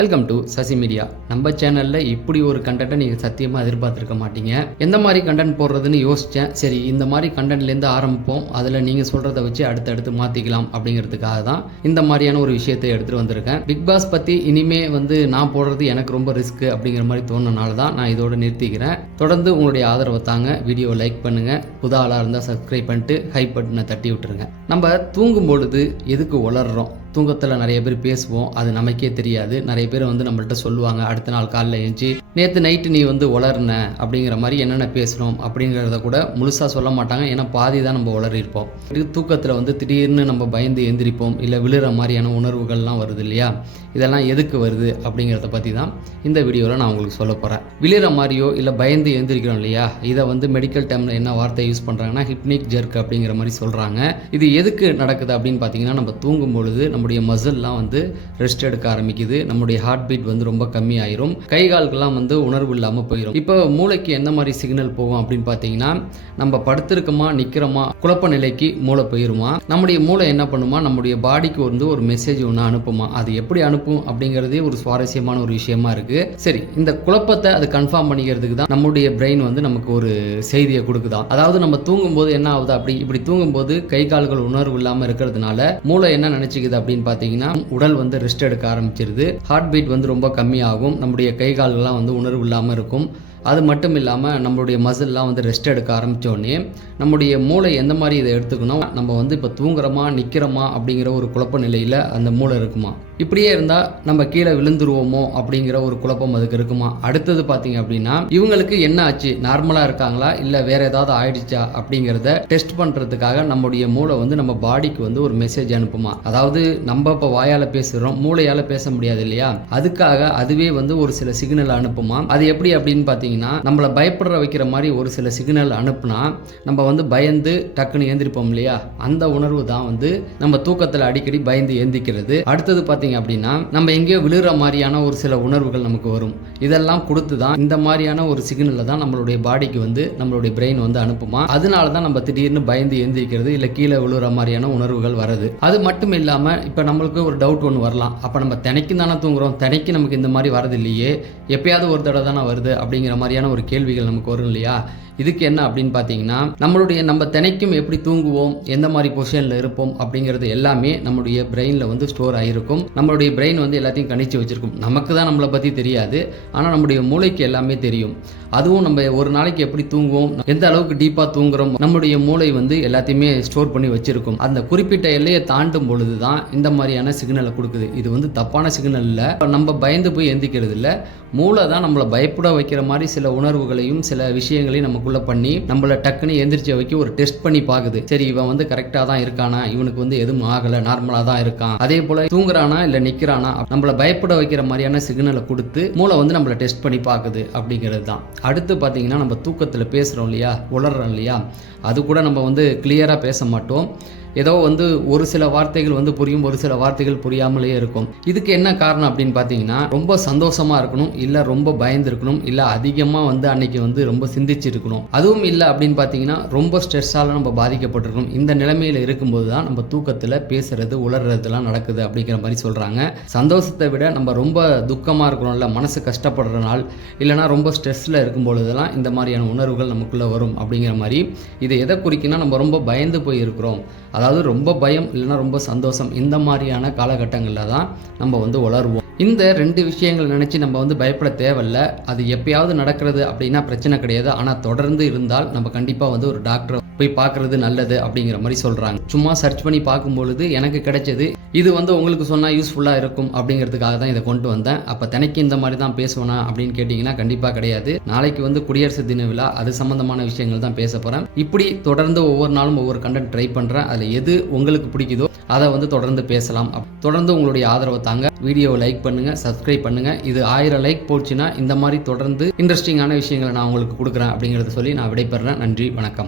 Welcome to Sasi media. நம்ம சேனலில் இப்படி ஒரு கண்டென்ட்டை நீங்கள் சத்தியமாக எதிர்பார்த்துருக்க மாட்டீங்க. எந்த மாதிரி கண்டென்ட் போடுறதுன்னு யோசித்தேன். சரி, இந்த மாதிரி கண்டென்ட்லேருந்து ஆரம்பிப்போம், அதில் நீங்கள் சொல்கிறத வச்சு அடுத்தடுத்து மாற்றிக்கலாம் அப்படிங்கிறதுக்காக தான் இந்த மாதிரியான ஒரு விஷயத்தை எடுத்துகிட்டு வந்திருக்கேன். பிக் பாஸ் பற்றி இனிமே நான் போடுறது எனக்கு ரொம்ப ரிஸ்க்கு அப்படிங்கிற மாதிரி தோணுனால தான் நான் இதோட நிறுத்திக்கிறேன். தொடர்ந்து உங்களுடைய ஆதரவை தாங்க. வீடியோ லைக் பண்ணுங்கள், புது ஆளாக இருந்தால் சப்ஸ்கிரைப் பண்ணிட்டு ஹைப் பட்டனை தட்டி விட்டுருங்க. நம்ம தூங்கும் பொழுது எதுக்கு உளர்றோம்? தூக்கத்தில் நிறைய பேர் பேசுவோம், அது நமக்கே தெரியாது. நிறைய பேர் நம்மள்ட்ட சொல்லுவாங்க, அடுத்த நாள் காலையில் எழுந்துச்சு நேற்று நைட்டு நீ உளர்ன அப்படிங்கிற மாதிரி என்னென்ன பேசணும் அப்படிங்கிறத கூட முழுசாக சொல்ல மாட்டாங்க. ஏன்னா பாதி தான் நம்ம உளறியிருப்போம். தூக்கத்தில் திடீர்னு நம்ம பயந்து எந்திரிப்போம், இல்லை விழுற மாதிரியான உணர்வுகள்லாம் வருது இல்லையா? இதெல்லாம் எதுக்கு வருது அப்படிங்கிறத பற்றி தான் இந்த வீடியோவில் நான் உங்களுக்கு சொல்ல போகிறேன். விழுற மாதிரியோ இல்லை பயந்து எழுந்திரிக்கிறோம் இல்லையா, இதை மெடிக்கல் டைமில் என்ன வார்த்தை யூஸ் பண்ணுறாங்கன்னா ஹிப்னிக் ஜெர்க் அப்படிங்கிற மாதிரி சொல்கிறாங்க. இது எதுக்கு நடக்குது அப்படின்னு பார்த்தீங்கன்னா, நம்ம தூங்கும் பொழுது நம்முடைய மசில்லாம் ரெஸ்ட் எடுக்க ஆரம்பிக்குது. நம்முடைய ஹார்ட் பீட் ரொம்ப கம்மி ஆயிரும். கை கால்கள்லாம் உணர்வு இல்லாமல் போயிடும். இப்போ மூளைக்கு எந்த மாதிரி சிக்னல் போகும் அப்படின்னு பார்த்தீங்கன்னா, நம்ம படுத்திருக்கோமா நிற்கிறோமா குழப்ப நிலைக்கு மூளை போயிருமா. நம்முடைய மூளை என்ன பண்ணுமா, நம்முடைய பாடிக்கு ஒரு மெசேஜ் ஒன்று அனுப்புமா. அது எப்படி அனுப்பும் அப்படிங்கிறதே ஒரு சுவாரஸ்யமான ஒரு விஷயமா இருக்கு. சரி, இந்த குழப்பத்தை அது கன்ஃபார்ம் பண்ணிக்கிறதுக்கு தான் நம்முடைய பிரெயின் நமக்கு ஒரு செய்தியை கொடுக்குதான். அதாவது நம்ம தூங்கும் போது என்ன ஆகுது, இப்படி தூங்கும் போது கை கால்கள் உணர்வு இல்லாமல் இருக்கிறதுனால மூளை என்ன நினைச்சுக்குது அப்படின்னு பார்த்தீங்கன்னா, உடல் ரெஸ்ட் எடுக்க ஆரம்பிச்சிருது. ஹார்ட் பீட் ரொம்ப கம்மியாகும். நம்முடைய கை கால்கள்லாம் உணர்வு இல்லாமல் இருக்கும். அது மட்டும் இல்லாமல் நம்மளுடைய மசில்லாம் ரெஸ்ட் எடுக்க ஆரம்பித்தோடனே நம்முடைய மூளை எந்த மாதிரி இதை எடுத்துக்கணும், நம்ம இப்போ தூங்குறோமா நிற்கிறோமா அப்படிங்கிற ஒரு குழப்ப நிலையில் அந்த மூளை இருக்குமா. இப்படியே இருந்தால் நம்ம கீழே விழுந்துருவோமோ அப்படிங்கிற ஒரு குழப்பம் அதுக்கு இருக்குமா. அடுத்தது பார்த்தீங்க அப்படின்னா, இவங்களுக்கு என்ன ஆச்சு, நார்மலாக இருக்காங்களா இல்லை வேற ஏதாவது ஆயிடுச்சா அப்படிங்கிறத டெஸ்ட் பண்ணுறதுக்காக நம்முடைய மூளை நம்ம பாடிக்கு ஒரு மெசேஜ் அனுப்புமா. அதாவது நம்ம இப்போ வாயால் பேசுகிறோம், மூளையால் பேச முடியாது இல்லையா, அதுக்காக அதுவே ஒரு சில சிக்னல் அனுப்புமா. அது எப்படி அப்படின்னு பார்த்தீங்கன்னா, நம்மளை பயப்படுற வைக்கிற மாதிரி ஒரு சில சிக்னல் அனுப்புனா நம்ம பயந்து டக்குன்னு ஏந்திரிப்போம் இல்லையா, அந்த உணர்வு தான் நம்ம தூக்கத்தில் அடிக்கடி பயந்து ஏந்திக்கிறது. அடுத்தது பார்த்தீங்க அப்படின்னா, நம்ம எங்கேயோ விழுற மாதிரியான ஒரு சில உணர்வுகள் நமக்கு வரும். இதெல்லாம் கொடுத்து தான் இந்த மாதிரியான ஒரு சிக்னலை தான் நம்மளுடைய பாடிக்கு நம்மளுடைய பிரெயின் அனுப்புமா. அதனால தான் நம்ம திடீர்னு பயந்து ஏந்திரிக்கிறது இல்லை கீழே விழுற மாதிரியான உணர்வுகள் வருது. அது மட்டும் இல்லாமல் இப்போ நம்மளுக்கு ஒரு டவுட் ஒன்று வரலாம், அப்போ நம்ம தினைக்கும் தானே தூங்குறோம், தினைக்கு நமக்கு இந்த மாதிரி வரது இல்லையே, எப்பயாவது ஒரு தடவை தானே வருது அப்படிங்கிற மாதிரியான ஒரு கேள்விகள் நமக்கு வரும் இல்லையா. இதுக்கு என்ன அப்படின்னு பார்த்தீங்கன்னா, நம்ம தினைக்கும் எப்படி தூங்குவோம், எந்த மாதிரி பொசிஷனில் இருப்போம் அப்படிங்கிறது எல்லாமே நம்மளுடைய பிரெயினில் ஸ்டோர் ஆகிருக்கும். நம்மளுடைய பிரெயின் எல்லாத்தையும் கணிச்சு வச்சிருக்கும். நமக்கு தான் நம்மளை பற்றி தெரியாது, ஆனால் நம்முடைய மூளைக்கு எல்லாமே தெரியும். அதுவும் நம்ம ஒரு நாளைக்கு எப்படி தூங்குவோம், எந்த அளவுக்கு டீப்பாக தூங்குறோம், நம்முடைய மூளை எல்லாத்தையுமே ஸ்டோர் பண்ணி வச்சிருக்கும். அந்த குறிப்பிட்ட எல்லையை தாண்டும் பொழுது தான் இந்த மாதிரியான சிக்னலை கொடுக்குது. இது தப்பான சிக்னல் இல்லை, நம்ம பயந்து போய் எந்திக்கிறது இல்லை. மூளை தான் நம்மளை பயப்பட வைக்கிற மாதிரி சில உணர்வுகளையும் சில விஷயங்களையும் நமக்குள்ள பண்ணி நம்மளை டக்குன்னு எந்திரிச்சு வைக்க ஒரு டெஸ்ட் பண்ணி பார்க்குது. சரி, இவன் கரெக்டாக தான் இருக்கானா, இவனுக்கு எதுவும் ஆகலை, நார்மலாக தான் இருக்கான், அதே போல் தூங்குறானா இல்லை நிற்கிறானா, நம்மளை பயப்பட வைக்கிற மாதிரியான சிக்னலை கொடுத்து மூளை நம்மளை டெஸ்ட் பண்ணி பார்க்குது அப்படிங்கிறது தான். அடுத்து பார்த்தீங்கன்னா, நம்ம தூக்கத்தில் பேசுகிறோம் இல்லையா, உளர்றோம் இல்லையா, அது கூட நம்ம கிளியராக பேச மாட்டோம். ஏதோ ஒரு சில வார்த்தைகள் புரியும், ஒரு சில வார்த்தைகள் புரியாமலே இருக்கும். இதுக்கு என்ன காரணம் அப்படின்னு பார்த்தீங்கன்னா, ரொம்ப சந்தோஷமாக இருக்கணும், இல்லை ரொம்ப பயந்து இருக்கணும், இல்லை அதிகமாக அன்னைக்கு ரொம்ப சிந்திச்சு இருக்கணும். அதுவும் இல்லை அப்படின்னு பார்த்தீங்கன்னா, ரொம்ப ஸ்ட்ரெஸ்ஸால் நம்ம பாதிக்கப்பட்டிருக்கணும். இந்த நிலைமையில் இருக்கும்போது தான் நம்ம தூக்கத்தில் பேசுறது உளர்றதுலாம் நடக்குது அப்படிங்கிற மாதிரி சொல்கிறாங்க. சந்தோஷத்தை விட நம்ம ரொம்ப துக்கமாக இருக்கணும்ல, மனசு கஷ்டப்படுற நாள், இல்லைனா ரொம்ப ஸ்ட்ரெஸ்ஸில் இருக்கும்பொழுதெல்லாம் இந்த மாதிரியான உணர்வுகள் நமக்குள்ளே வரும் அப்படிங்கிற மாதிரி. இதை எதை குறிக்குன்னா, நம்ம ரொம்ப பயந்து போய் இருக்கிறோம், அதாவது ரொம்ப பயம் இல்லைன்னா ரொம்ப சந்தோஷம், இந்த மாதிரியான காலகட்டங்களில் தான் நம்ம உளருவோம். இந்த ரெண்டு விஷயங்கள் நினச்சி நம்ம பயப்பட தேவையில்லை. அது எப்பயாவது நடக்கிறது அப்படின்னா பிரச்சனை கிடையாது. ஆனால் தொடர்ந்து இருந்தால் நம்ம கண்டிப்பாக ஒரு டாக்டரை போய் பார்க்குறது நல்லது அப்படிங்கிற மாதிரி சொல்கிறாங்க. சும்மா சர்ச் பண்ணி பார்க்கும்பொழுது எனக்கு கிடைச்சது இது உங்களுக்கு சொன்னால் யூஸ்ஃபுல்லாக இருக்கும் அப்படிங்கிறதுக்காக தான் இதை கொண்டு வந்தேன். அப்போ தினைக்கு இந்த மாதிரி தான் பேசுவேனா அப்படின்னு கேட்டிங்கன்னா கண்டிப்பாக கிடையாது. நாளைக்கு குடியரசு தின விழா, அது சம்மந்தமான விஷயங்கள் தான் பேச போகிறேன். இப்படி தொடர்ந்து ஒவ்வொரு நாளும் ஒவ்வொரு கண்டென்ட் ட்ரை பண்ணுறேன். அதில் எது உங்களுக்கு பிடிக்குதோ அதை தொடர்ந்து பேசலாம். தொடர்ந்து உங்களுடைய ஆதரவை தாங்க. வீடியோவை லைக் பண்ணுங்க, சப்ஸ்கிரைப் பண்ணுங்க. இது 1000 லைக் போச்சுன்னா இந்த மாதிரி தொடர்ந்து இன்ட்ரெஸ்டிங்கான விஷயங்களை நான் உங்களுக்கு கொடுக்குறேன் அப்படிங்கிறத சொல்லி நான் விடைபெறேன். நன்றி, வணக்கம்.